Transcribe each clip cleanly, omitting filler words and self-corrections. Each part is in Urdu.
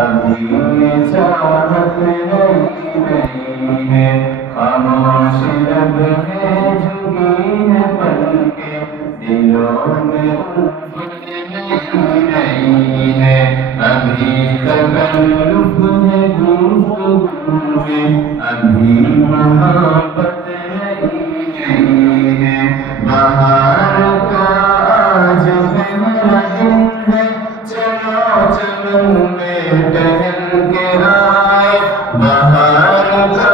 ابھی چاہت نہیں ہے، خاموش لب ہے جھکی ہے پلکیں، دلوں میں الفت نہیں ہے، ابھی تکلف ہے گفتگو میں، ابھی محبت نہیں ہے، بہار کا آج پہلا دن ہے، چلو چمن میں ٹہل کے آئے، بہار کا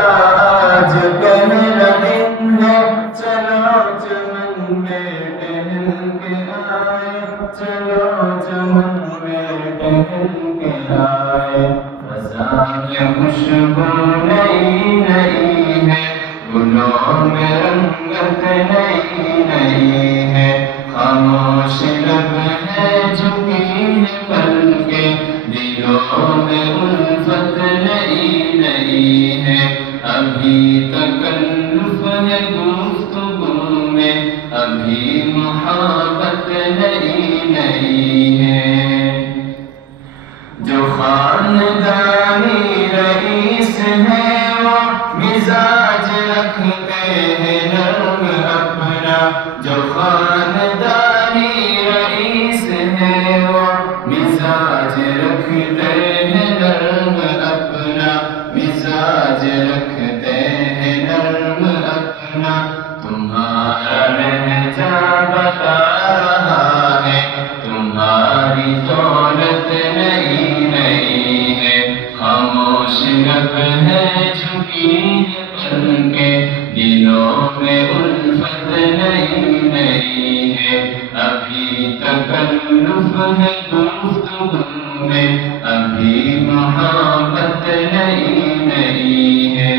آج پہلا دن ہے، چلو چمن میں ٹہل کے آئے، چلو چمن میں ٹہل کے آئے، فضا میں خوشبو نئی نئی ہے، گلوں میں رنگت نئی نئی ہے، خاموش لب ہے جھکی ہے پلکیں، دلوں میں الفت نئی نئی ہے، ابھی تکلف ہے گفتگو میں، ابھی محبت نئی نئی ہے، جو خاندانی رئیس ہے وہ مزاج رکھتے ہیں نرم اپنا، جو خاندانی رئیس ہے وہ مزاج رکھتے ہیں نرم اپنا، مزاج رکھتے ہیں نرم اپنا، تمہارا لہجہ بتا رہا ہے، تمہاری دولت نئی نئی ہے، خاموش لب ہے جھکی ہے پلکیں، دلوں میں الفت نئی نئی ہے، ابھی تکلف ہے گفتگو میں، ابھی محبت نئی نئی ہے،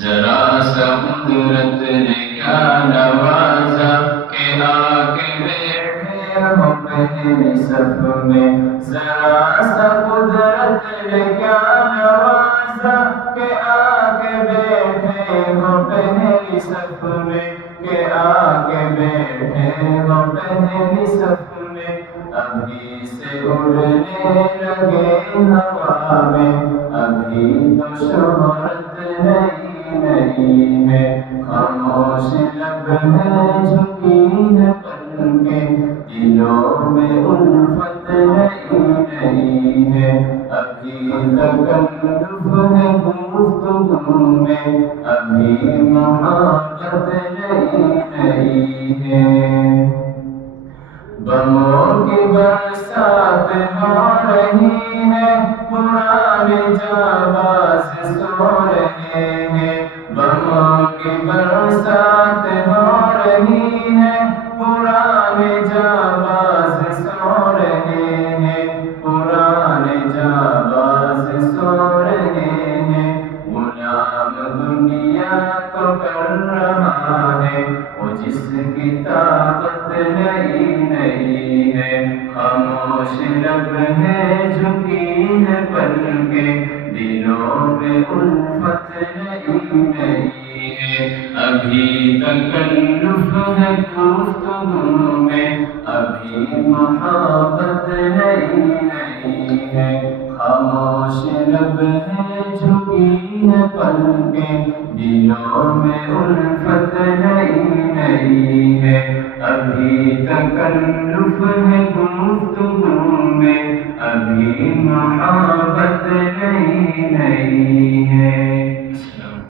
ذرا سا قدرت نے کیا نوازا کہ آ کے بیٹھے ہو پہلی صف میں، ذرا سا قدرت نے کیا نوازا کہ آ کے بیٹھے ہو پہلی صف میں، کہ آ کے بیٹھے ہو پہلی صف میں، ابھی سے اڑنے لگے ہوا میں، ابھی تو شہرت نئی نئی ہے، خاموش لب ہے جھکی ہے پلکیں، دلوں میں الفت نئی نئی ہے، ابھی تکلف ہے گفتگو میں، ابھی محبت نئی نئی ہے، بموں کی برسات ہو رہی ہے، پرانے جانباز سو رہے ہیں، بموں کی برسات ہو رہی ہے، پرانے جانباز سو رہے ہیں، پرانے جانباز سو رہے ہیں، غلام دنیا کو کر رہا ہے وہ جس کی طاقت نئی نئی ہے، خاموش لب ہے جھکی ہے پلکیں، دلوں میں الفت نئی نئی ہے، ابھی تکلف ہے گفتگو میں، ابھی محبت نئی نئی ہے، خاموش لب ہے جھکی ہے پلکیں، دلوں میں الفت نئی نئی ہے، ابھی تکلف ہے گفتگو میں، ابھی محبت